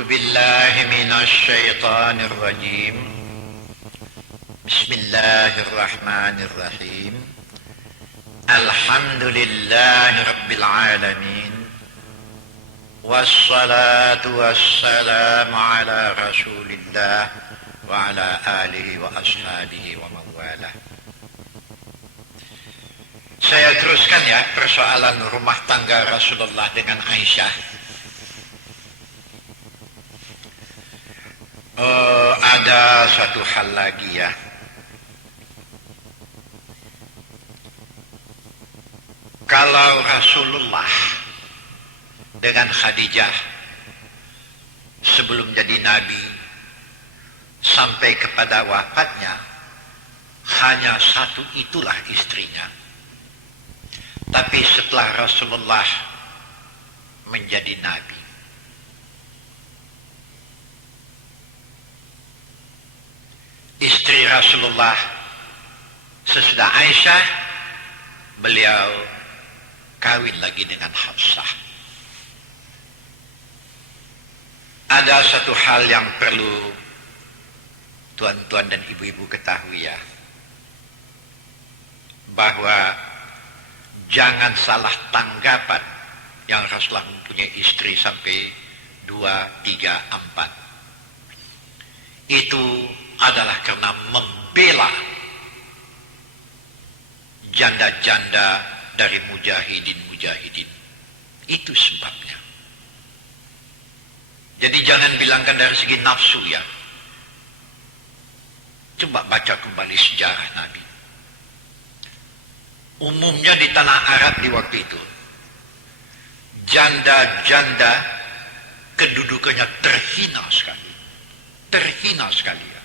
أعوذ بالله من الشيطان الرجيم. بسم الله الرحمن الرحيم. الحمد لله رب العالمين، والصلاة والسلام على رسول الله وعلى آله وأصحابه ومن والاه. Saya teruskan ya persoalan rumah tangga Rasulullah dengan Aisyah. Ada satu hal lagi ya. Kalau Rasulullah dengan Khadijah sebelum jadi Nabi sampai kepada wafatnya hanya satu itulah istrinya. Tapi setelah Rasulullah menjadi Nabi, istri Rasulullah sesudah Aisyah, beliau kawin lagi dengan Hafsah. Ada satu hal yang perlu tuan-tuan dan ibu-ibu ketahui ya, bahwa jangan salah tanggapan yang Rasulullah mempunyai istri sampai 2, 3, 4. Itu adalah karena membela janda-janda dari mujahidin. Itu sebabnya. Jadi jangan bilangkan dari segi nafsu ya. Coba baca kembali sejarah Nabi. Umumnya di tanah Arab di waktu itu, janda-janda kedudukannya terhina sekali. Terhina sekali ya.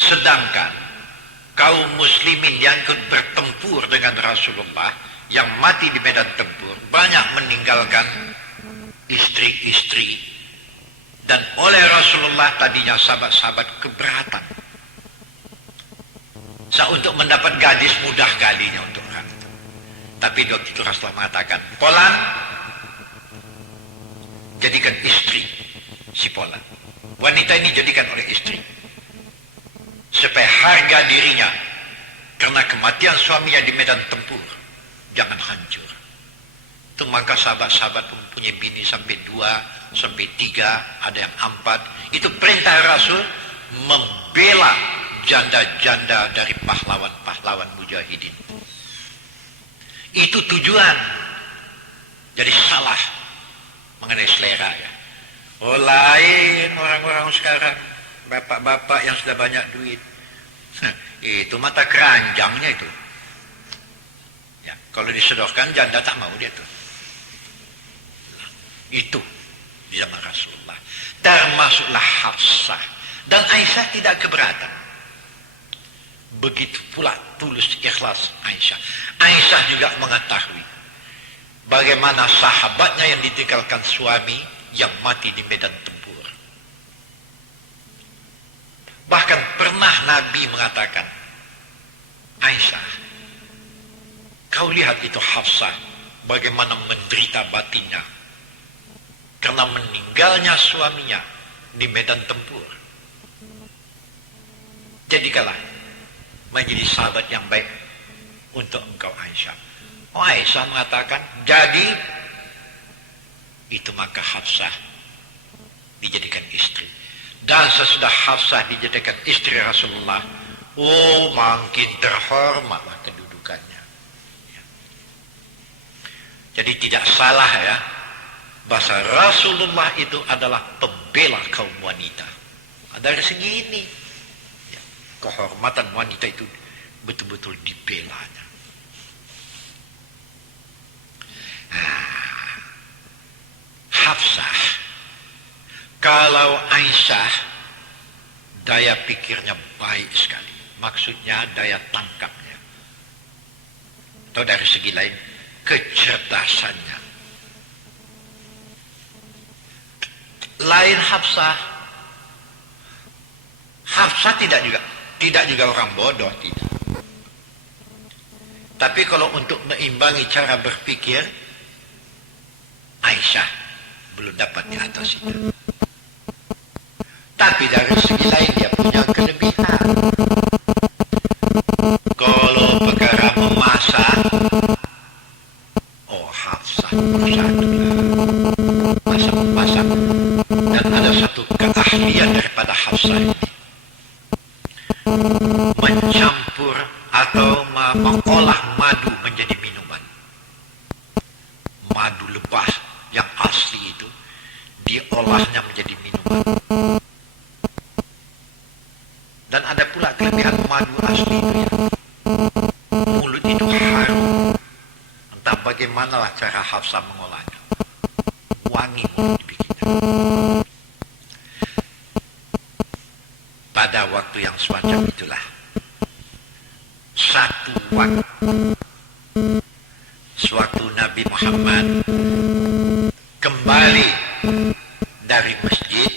Sedangkan kaum muslimin yang ikut bertempur dengan Rasulullah, yang mati di medan tempur, banyak meninggalkan istri-istri. Dan oleh Rasulullah tadinya sahabat-sahabat keberatan. Untuk mendapat gadis mudah kalinya untuk orang. Tapi waktu itu Rasulullah mengatakan, Polan, jadikan istri si Polan. Wanita ini jadikan oleh istri. Supaya harga dirinya karena kematian suaminya di medan tempur jangan hancur. Itu maka sahabat-sahabat mempunyai bini sampai 2, sampai 3, ada yang 4. Itu perintah Rasul membela janda-janda dari pahlawan-pahlawan mujahidin. Itu tujuan. Jadi salah mengenai selera ya. Oh lain orang-orang sekarang, bapak-bapak yang sudah banyak duit. Itu mata keranjangnya itu. Ya, kalau disodorkan janda tak mau dia tuh. Itu di zaman Rasulullah. Termasuklah Hafsah dan Aisyah tidak keberatan. Begitu pula tulus ikhlas Aisyah. Aisyah juga mengetahui bagaimana sahabatnya yang ditinggalkan suami yang mati di medan tempur. Bahkan pernah Nabi mengatakan, Aisyah, kau lihat itu Hafsah bagaimana menderita batinnya karena meninggalnya suaminya di medan tempur. Jadikanlah menjadi sahabat yang baik untuk engkau Aisyah. Oh, Aisyah mengatakan, jadi itu maka Hafsah dijadikan istri. Dan sesudah Hafsah dijadikan istri Rasulullah, oh makin terhormatlah kedudukannya. Ya. Jadi tidak salah ya, bahasa Rasulullah itu adalah pembela kaum wanita. Dari segi ini kehormatan wanita itu betul-betul dibelanya. Hafsah, kalau Aisyah daya pikirnya baik sekali, maksudnya daya tangkapnya, atau dari segi lain kecerdasannya. Lain Hafsah. Hafsah tidak juga orang bodoh, tidak. Tapi kalau untuk meimbangi cara berpikir, Aisyah belum dapat di atas itu. Tapi dari segi lain dia punya kelebihan. Kalau perkara memasak, oh Hafsah nomor satu masak. Dan ada satu keahlian daripada Hafsah ini, mencampur atau mengolah madu menjadi minuman. Madu lebah yang asli itu diolahnya menjadi minuman. Dan ada pula kelebihan madu asli itu ya, mulut itu harum. Entah bagaimanalah cara Hafsah mengolahnya, wangi mulut dibikinnya. Pada waktu yang semacam itulah, satu waktu sewaktu Nabi Muhammad kembali dari masjid,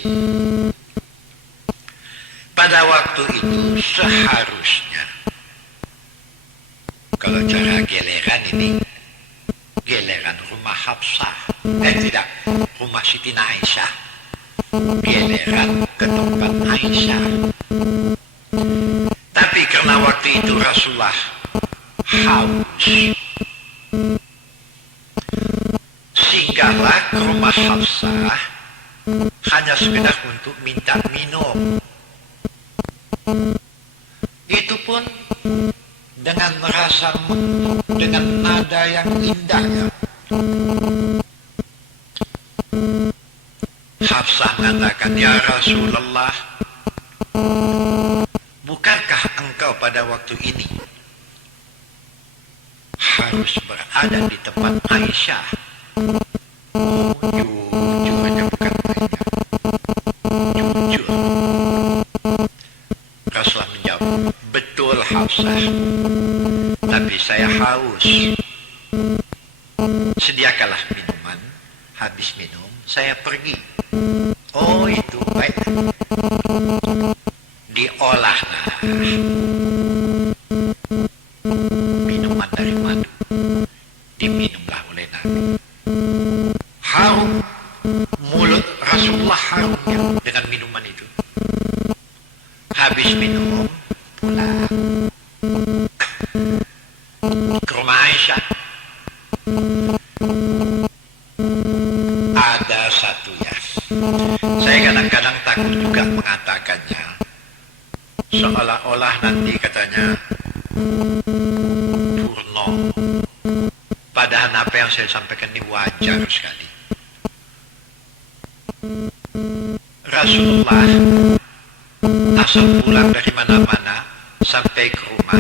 pada waktu itu seharusnya, kalau cara geleran ini, geleran rumah Hafsah, tidak, rumah Siti Aisyah, geleran ke tempat Aisyah. Tapi karena waktu itu Rasulullah haus, singgahlah ke rumah Hafsah hanya sekedar untuk minta minum. Itu pun dengan merasa dengan nada yang indah ya. Hafsah mengatakan, ya Rasulullah, bukankah engkau pada waktu ini harus berada di tempat Aisyah? Oh, jujur aja bukan Aisyah. Jujur. Rasulullah menjawab, betul Hafsah, tapi saya haus. Sediakanlah minuman, habis minum saya pergi. Oh itu baik. Diolahlah minuman dari madu, diminumlah oleh Nabi. Harum, mulut Rasulullah harumnya dengan minuman itu. Habis minum, pulang ke rumah Aisyah. Ada satu ya, saya kadang-kadang takut juga mengatakannya, seolah-olah nanti katanya purno. Padahal apa yang saya sampaikan ini wajar sekali. Rasulullah asal pulang dari mana-mana sampai ke rumah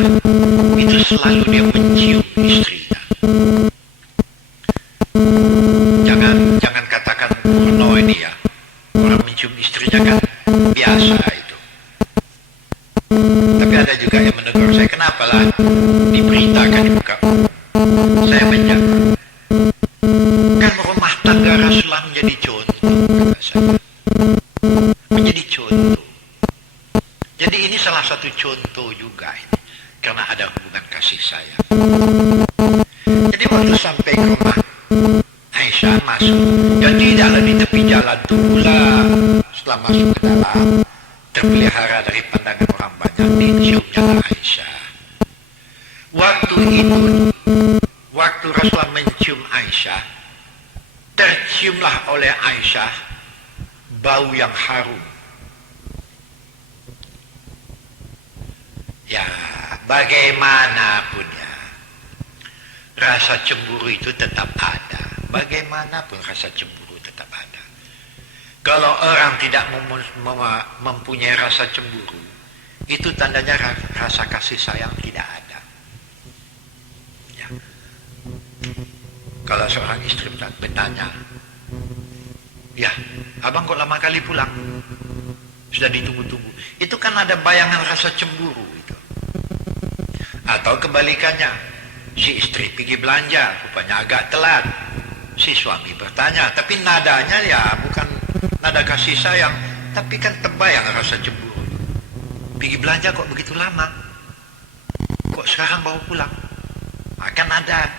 itu selalu dia mencium istrinya. Jangan katakan porno ini ya, orang mencium istrinya kan biasa itu. Tapi ada juga yang menegur saya, kenapa lah diberitakan di muka umum? Saya menjawab, kan rumah tangga Rasulullah menjadi contoh, kata saya. Menjadi contoh. Jadi ini salah satu contoh juga ini, karena ada hubungan kasih sayang. Jadi waktu sampai ke rumah Aisyah masuk, ya tidaklah di tepi jalan itu pula. Setelah masuk ke dalam, terpelihara dari pandangan orang banyak, diciumnya Aisyah. Waktu itu, waktu Rasulullah mencium Aisyah, terciumlah oleh Aisyah bau yang harum. Ya, bagaimanapun ya, rasa cemburu itu tetap ada. Bagaimanapun rasa cemburu tetap ada. Kalau orang tidak mempunyai rasa cemburu, itu tandanya rasa kasih sayang tidak ada. Ya. Kalau seorang istri bertanya, ya, abang kok lama kali pulang? Sudah ditunggu-tunggu. Itu kan ada bayangan rasa cemburu itu. Atau kebalikannya, si istri pergi belanja, rupanya agak telat. Si suami bertanya, tapi nadanya ya bukan nada kasih sayang, tapi kan terbayang rasa cemburu. Pergi belanja kok begitu lama? Kok sekarang baru pulang? Akan ada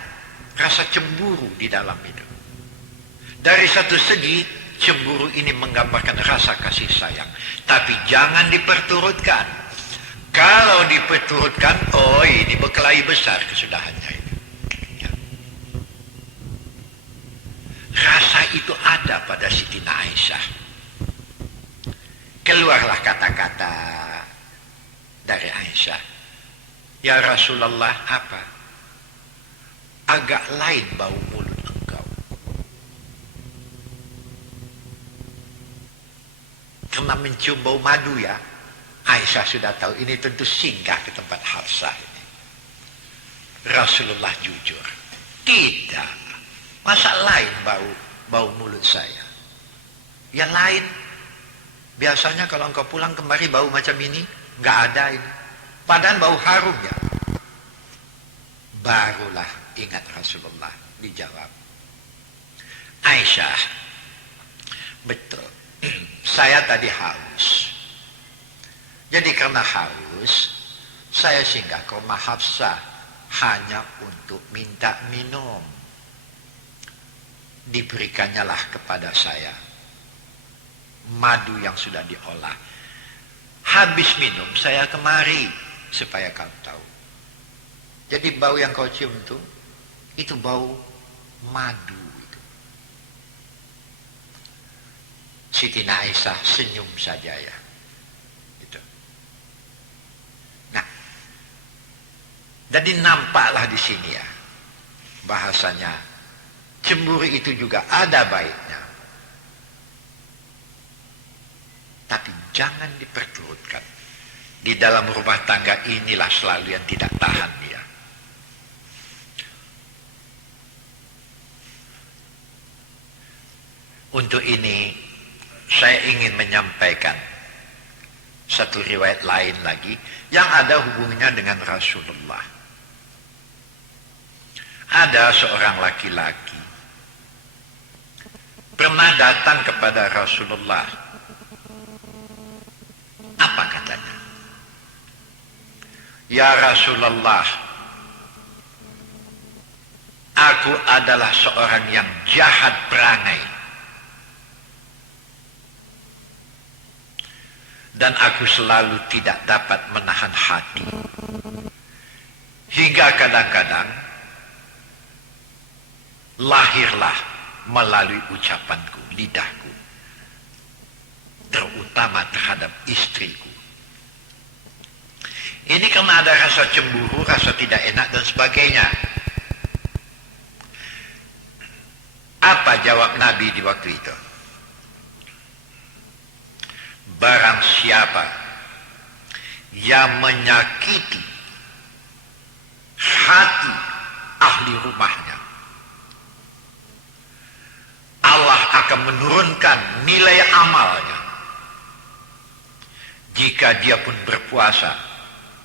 rasa cemburu di dalam itu. Dari satu segi, cemburu ini menggambarkan rasa kasih sayang. Tapi jangan diperturutkan. Kalau diperturutkan, oh ini berkelahi besar kesudahannya ini. Ya. Rasa itu ada pada Siti Aisyah. Keluarlah kata-kata dari Aisyah. Ya Rasulullah, apa? Agak lain bau mulut engkau. Karena mencium bau madu ya. Aisyah sudah tahu ini tentu singgah ke tempat Hafsah ini. Rasulullah jujur. Tidak. Masa lain bau mulut saya? Ya lain. Biasanya kalau engkau pulang kemari bau macam ini, nggak ada ini. Padahal bau harum ya. Barulah ingat Rasulullah dijawab. Aisyah, betul. Saya tadi haus. Jadi karena haus, saya singgah ke rumah Hafsah hanya untuk minta minum. Diberikannya lah kepada saya madu yang sudah diolah. Habis minum saya kemari supaya kau tahu. Jadi bau yang kau cium itu bau madu itu. Siti Aisyah senyum saja ya. Gitu. Nah, jadi nampaklah di sini ya bahasanya cemburu itu juga ada baiknya. Tapi jangan diperturutkan. Di dalam rumah tangga inilah selalu yang tidak tahan dia. Untuk ini saya ingin menyampaikan satu riwayat lain lagi yang ada hubungannya dengan Rasulullah. Ada seorang laki-laki pernah datang kepada Rasulullah. Apa katanya? Ya Rasulullah, aku adalah seorang yang jahat perangai. Dan aku selalu tidak dapat menahan hati. Hingga kadang-kadang lahirlah melalui ucapanku, lidahku. Terutama terhadap istriku. Ini karena ada rasa cemburu, rasa tidak enak dan sebagainya. Apa jawab Nabi di waktu itu? Barang siapa yang menyakiti hati ahli rumahnya, Allah akan menurunkan nilai amalnya. Jika dia pun berpuasa,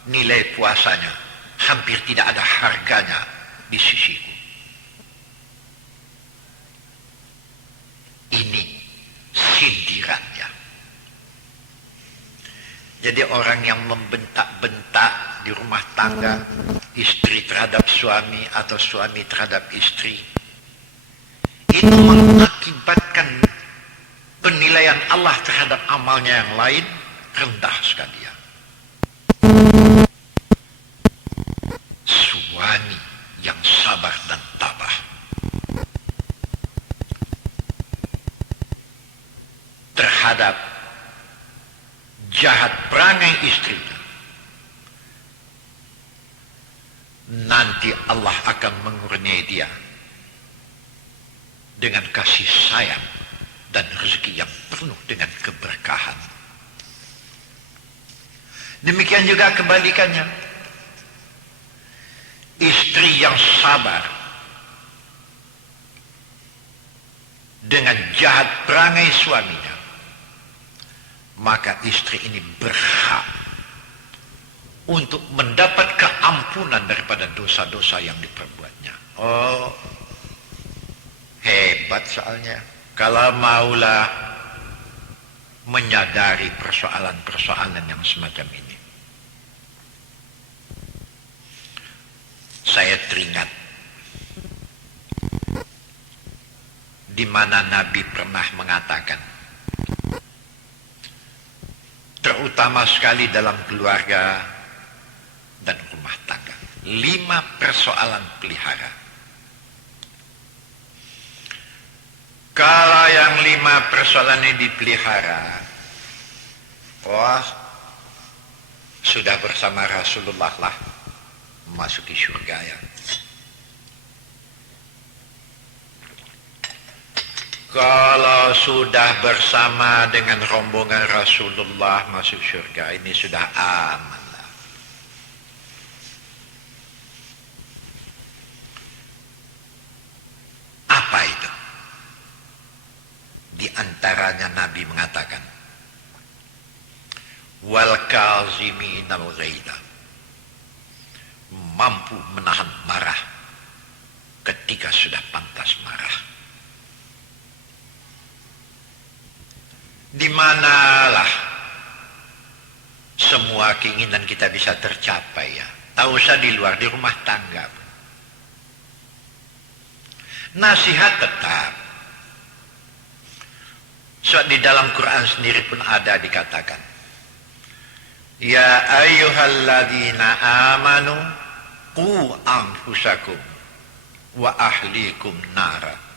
nilai puasanya hampir tidak ada harganya di sisiku. Ini sindirannya. Jadi orang yang membentak-bentak di rumah tangga, istri terhadap suami atau suami terhadap istri, itu mengakibatkan penilaian Allah terhadap amalnya yang lain rendah sekali ya. Suami yang sabar dan tabah terhadap jahat perangai istrinya, nanti Allah akan mengurniai dia dengan kasih sayang dan rezeki yang penuh dengan keberkahan. Demikian juga kebalikannya. Istri yang sabar dengan jahat perangai suaminya, maka istri ini berhak untuk mendapat keampunan daripada dosa-dosa yang diperbuatnya. Oh, hebat soalnya. Kalau maulah menyadari persoalan-persoalan yang semacam ini. Saya teringat di mana Nabi pernah mengatakan, terutama sekali dalam keluarga dan rumah tangga, 5 persoalan pelihara. Kalau yang 5 persoalan ini dipelihara, wah, sudah bersama Rasulullah lah memasuki surga ya. Kalau sudah bersama dengan rombongan Rasulullah masuk surga, ini sudah aman lah. Apa itu? Di antaranya Nabi mengatakan, wal kaziminal ghaidha, mampu menahan marah ketika sudah pantas marah. Di manalah semua keinginan kita bisa tercapai ya. Tak usah di luar, di rumah tangga. Nasihat tetap. So, di dalam Quran sendiri pun ada dikatakan, ya ayyuhalladzina amanu qu anfusakum wa ahlikum nara.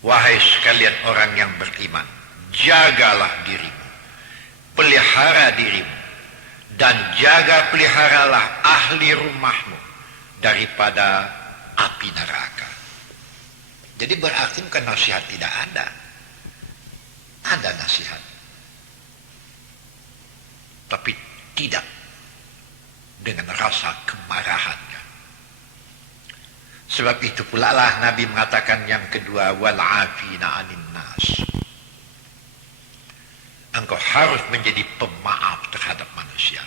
Wahai sekalian orang yang beriman, jagalah dirimu, pelihara dirimu, dan peliharalah ahli rumahmu daripada api neraka. Jadi berarti bukan nasihat tidak ada. Ada nasihat. Tapi tidak dengan rasa kemarahannya. Sebab itu pula lah Nabi mengatakan yang kedua, wal afina 'anil nas. Engkau harus menjadi pemaaf terhadap manusia,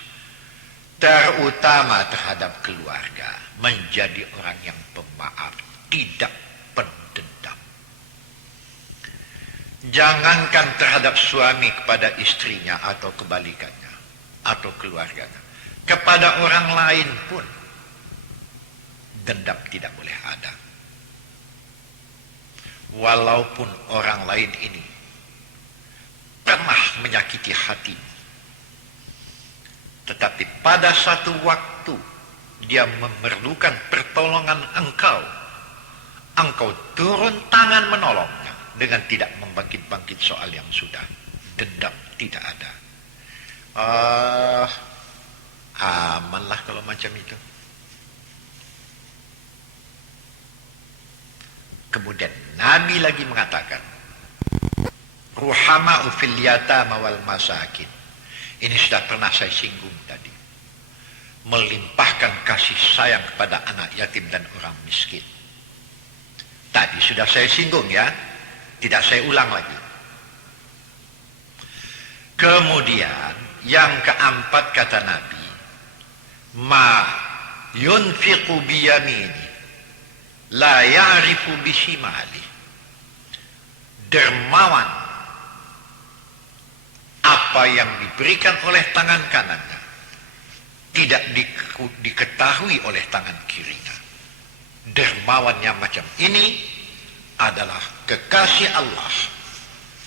terutama terhadap keluarga. Menjadi orang yang pemaaf, tidak pendendam. Jangankan terhadap suami kepada istrinya atau kebalikannya, atau keluarganya, kepada orang lain pun dendam tidak boleh ada. Walaupun orang lain ini pernah menyakiti hatimu, tetapi pada satu waktu dia memerlukan pertolongan engkau turun tangan menolongnya dengan tidak membangkit-bangkit soal yang sudah. Dendam tidak ada. Amanlah kalau macam itu. Kemudian Nabi lagi mengatakan, ruhama'u fil yatama wal masakin. Ini sudah pernah saya singgung tadi. Melimpahkan kasih sayang kepada anak yatim dan orang miskin. Tadi sudah saya singgung ya. Tidak saya ulang lagi. Kemudian yang keempat kata Nabi, ma yunfiqu biyamini la ya'rifu bishimali. Dermawan apa yang diberikan oleh tangan kanannya tidak diketahui oleh tangan kirinya. Dermawannya macam ini adalah kekasih Allah,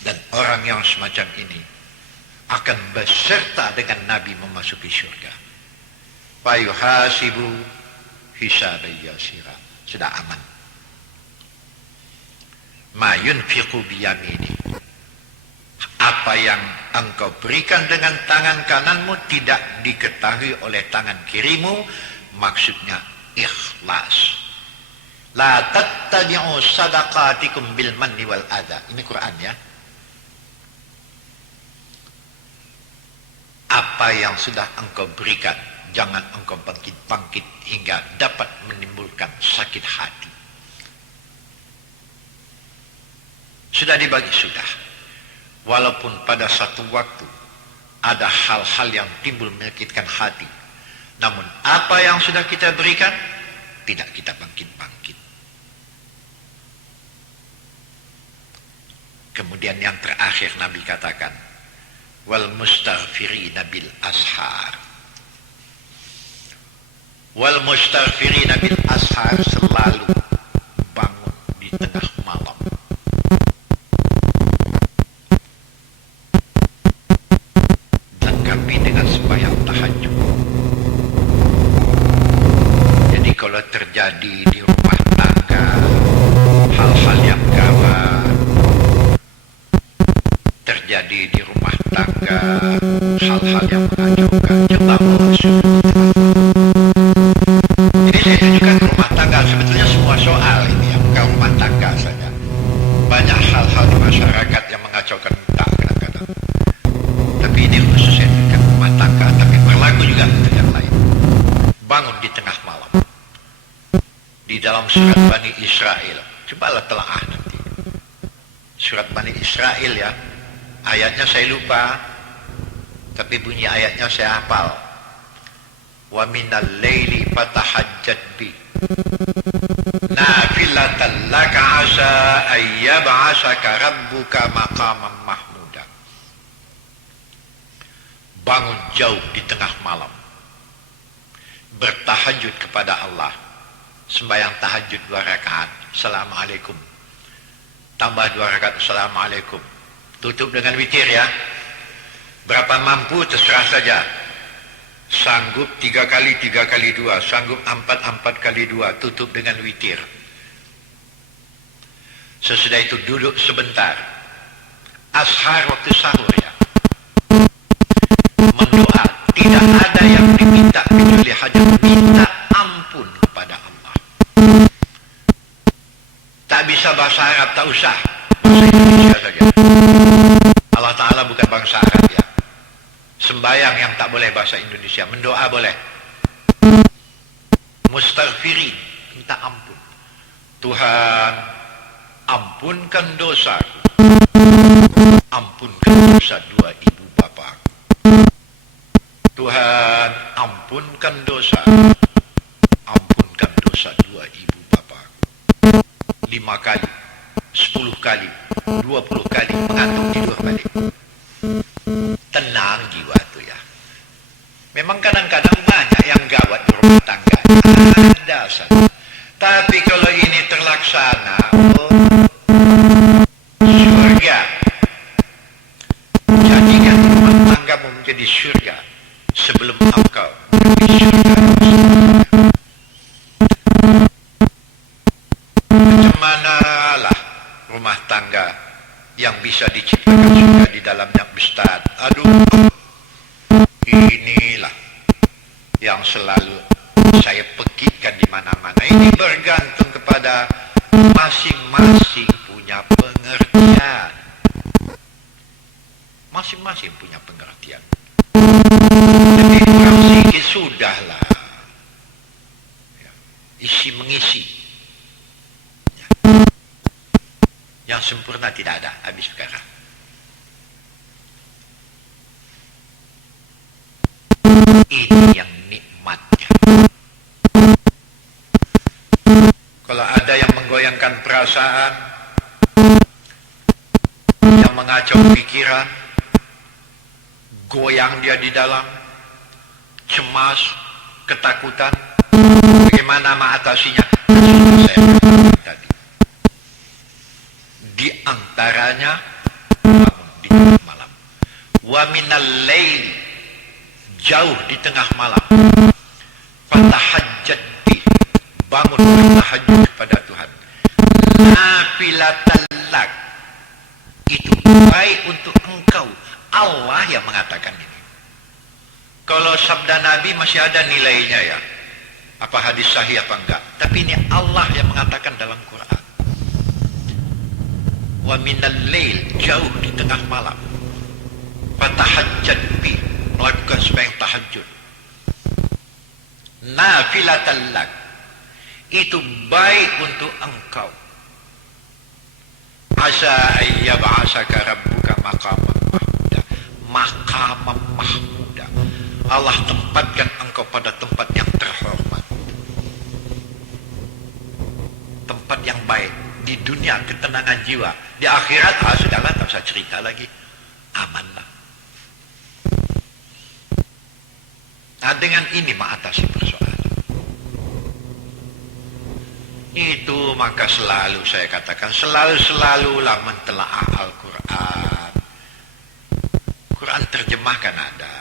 dan orang yang semacam ini akan beserta dengan Nabi memasuki surga. Fayuhasibu hisaban yasira. Sudah aman. Ma yunfiqu biyamini. Apa yang engkau berikan dengan tangan kananmu tidak diketahui oleh tangan kirimu. Maksudnya ikhlas. La tattabi'u sadaqatikum bil manni wal adha. Ini Quran ya. Apa yang sudah engkau berikan, jangan engkau bangkit-bangkit hingga dapat menimbulkan sakit hati. Sudah dibagi, sudah. Walaupun pada satu waktu ada hal-hal yang timbul menyakitkan hati, namun apa yang sudah kita berikan tidak kita bangkit-bangkit. Kemudian yang terakhir Nabi katakan, wal mustaghfirina bil ashar. Wal mustaghfirina bil ashar, selalu bangun di tengah dilengkapi dengan sembahyang tahajud. Jadi kalau terjadi di rumah tangga hal-hal yang gawat, terjadi di rumah tangga hal-hal yang mengacaukan, coba mengusul. Jadi saya tunjukkan rumah tangga, sebetulnya semua soal ini yang bukan rumah tangga saja. Banyak hal-hal di masyarakat yang mengacaukan tak kadang-kadang. Tapi ini khusus saya tunjukkan rumah tangga, tapi berlaku juga untuk yang lain. Bangun di tengah malam. Di dalam surat Bani Israel, cobalah telaah nanti. Surat Bani Israel ya, ayatnya saya lupa, tapi bunyi ayatnya saya hafal. Wa minal laili fatahajjat bi nafilatan laka asa ayyab'asaka rabbuka maqaman mahmuda. Bangun jauh di tengah malam, bertahajud kepada Allah, sembahyang tahajud 2 rakaat, Assalamualaikum, tambah 2 rakaat, Assalamualaikum, tutup dengan witir ya. Berapa mampu terserah saja. Sanggup 3 kali 3 kali 2, sanggup 4 kali 2, tutup dengan witir. Sesudah itu duduk sebentar, ashar waktu sahur ya, mendoa. Tidak ada yang diminta kecuali hanya minta ampun kepada Allah. Tak bisa bahasa Arab, tak usah, bahasa Indonesia saja. Allah Ta'ala bukan bangsa Arab ya. Sembayang yang tak boleh bahasa Indonesia, mendoa boleh. Mustaghfirin, minta ampun. Tuhan, ampunkan dosaku, ampunkan dosa 2 ibu bapaku. Tuhan, ampunkan dosa, ampunkan dosa 2 ibu bapaku. 5 kali, 10 kali, 20 kali, mengantuk tidur balik. Tenang jiwa tu ya. Memang kadang-kadang banyak yang gawat di rumah tangga, ada saja. Tapi kalau ini terlaksana, surga. Jadikan rumah tanggamu menjadi surga sebelum engkau menjadi surga. Macam manalah rumah tangga yang bisa diciptakan surga di dalamnya, Ustaz? Aduh, inilah yang selalu saya pekitkan di mana-mana. Ini bergantung kepada masing-masing punya pengertian. Masing-masing punya pengertian. Jadi kurang sedikit sudahlah. Ya, isi mengisi. Ya. Yang sempurna tidak ada, habis perkara. Ini yang nikmatnya. Kalau ada yang menggoyangkan perasaan, yang mengacau pikiran, goyang dia di dalam, cemas, ketakutan, bagaimana mengatasinya? Sudah saya katakan tadi. Di antaranya bangun di tengah malam. Wa minal laili, jauh di tengah malam. Fatahajjat bi, bangun bertahajud kepada Tuhan. Nafilatan lak, itu baik untuk engkau. Allah yang mengatakan ini. Kalau sabda Nabi masih ada nilainya ya, apa hadis sahih apa enggak, tapi ini Allah yang mengatakan dalam Quran. Wa minal lail, jauh di tengah malam. Fatahajjat bi, melakukan sembahyang tahajud. Nafilatan lak, itu baik untuk engkau. Asa ayyab'asaka rabbuka maqaman mahmuda. Maqaman mahmuda, Allah tempatkan engkau pada tempat yang terhormat, tempat yang baik. Di dunia ketenangan jiwa, di akhirat sudahlah, tak usah cerita lagi, amanlah. Nah, dengan ini mengatasi persoalan itu, maka selalu saya katakan, selalulah mentelaah Al-Quran. Quran terjemahkan ada,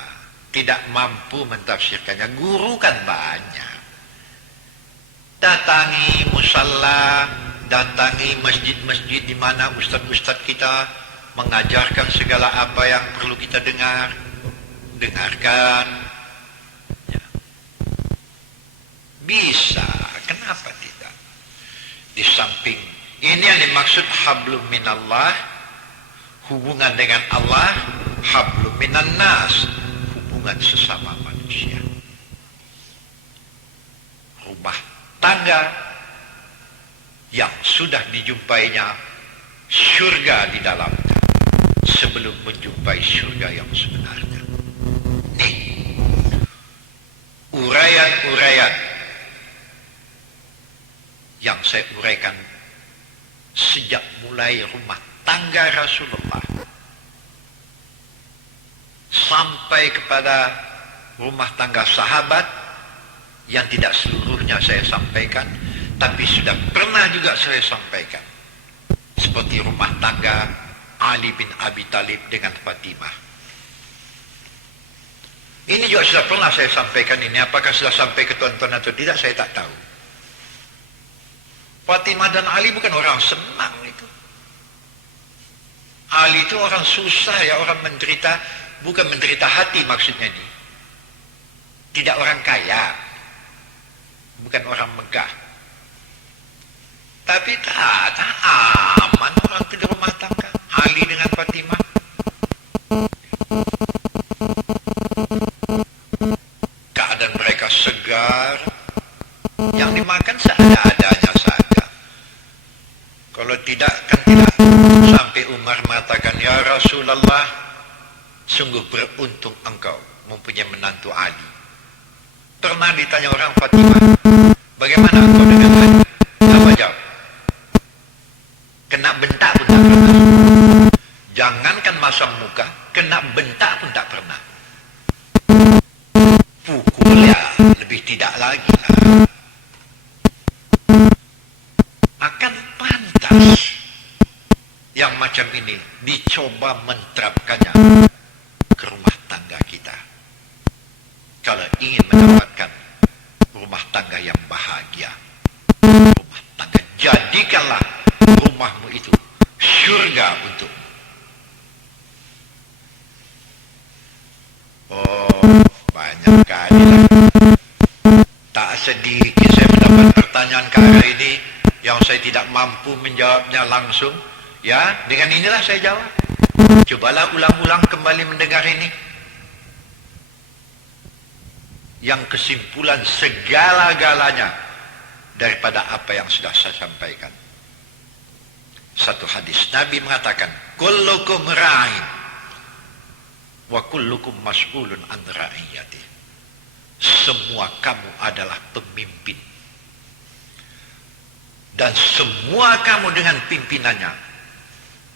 tidak mampu mentafsirkannya. Guru kan banyak. Datangi musalla, datangi masjid-masjid di mana ustaz-ustaz kita mengajarkan segala apa yang perlu kita dengarkan. Ya. Bisa, kenapa tidak? Di samping ini yang dimaksud hablum minallah, hubungan dengan Allah, hablum minan nas, hubungan sesama manusia. Rumah tangga yang sudah dijumpainya surga di dalamnya sebelum menjumpai surga yang sebenarnya. Nih, uraian-uraian yang saya uraikan sejak mulai rumah tangga Rasulullah sampai kepada rumah tangga sahabat, yang tidak seluruhnya saya sampaikan, tapi sudah pernah juga saya sampaikan. Seperti rumah tangga Ali bin Abi Thalib dengan Fatimah. Ini juga sudah pernah saya sampaikan ini. Apakah sudah sampai ke tuan-tuan atau tidak, saya tak tahu. Fatimah dan Ali bukan orang senang itu. Ali itu orang susah ya, orang menderita. Bukan menderita hati maksudnya ini. Tidak orang kaya. Bukan orang megah. Tapi tak aman orang itu di rumah tangga. Ali dengan Fatimah. Keadaan mereka segar. Yang dimakan seada-adanya saja. Kalau tidak, kan tidak. Sampai Umar mengatakan, ya Rasulullah, sungguh beruntung engkau mempunyai menantu Ali. Pernah ditanya orang Fatimah, bagaimana engkau dengan Ali? Apa jawab? Kena bentak pun tak pernah. Jangankan masam muka, kena bentak pun tak pernah. Pukul ya, lebih tidak lagi lah. Akan pantas yang macam ini dicoba menerapkannya ke rumah tangga kita. Kalau ingin mendapatkan rumah tangga yang bahagia, rumah tangga, jadikanlah rumahmu itu surga untukmu. Oh, banyak kali lah. Tak sedikit saya mendapat pertanyaan ke arah ini yang saya tidak mampu menjawabnya langsung. Ya, dengan inilah saya jawab. Cobalah ulang-ulang kembali mendengar ini. Yang kesimpulan segala-galanya daripada apa yang sudah saya sampaikan. Satu hadis Nabi mengatakan, kullukum ra'in wa kullukum mas'ulun an ra'iyati. Semua kamu adalah pemimpin. Dan semua kamu dengan pimpinannya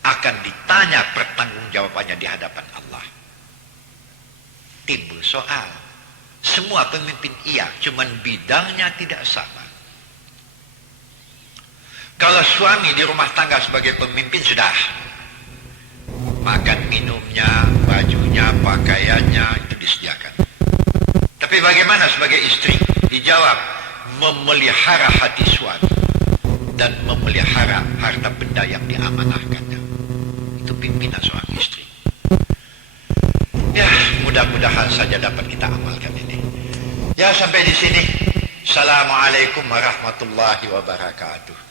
akan ditanya pertanggungjawabannya di hadapan Allah. Timbul soal. Semua pemimpin iya, cuman bidangnya tidak sama. Kalau suami di rumah tangga sebagai pemimpin sudah. Makan minumnya, bajunya, pakaiannya itu disediakan. Tapi bagaimana sebagai istri? Dijawab, memelihara hati suami dan memelihara harta benda yang diamanahkannya. Itu pimpinan seorang istri. Ya, mudah-mudahan saja dapat kita amalkan ini. Ya, sampai di sini. Assalamualaikum warahmatullahi wabarakatuh.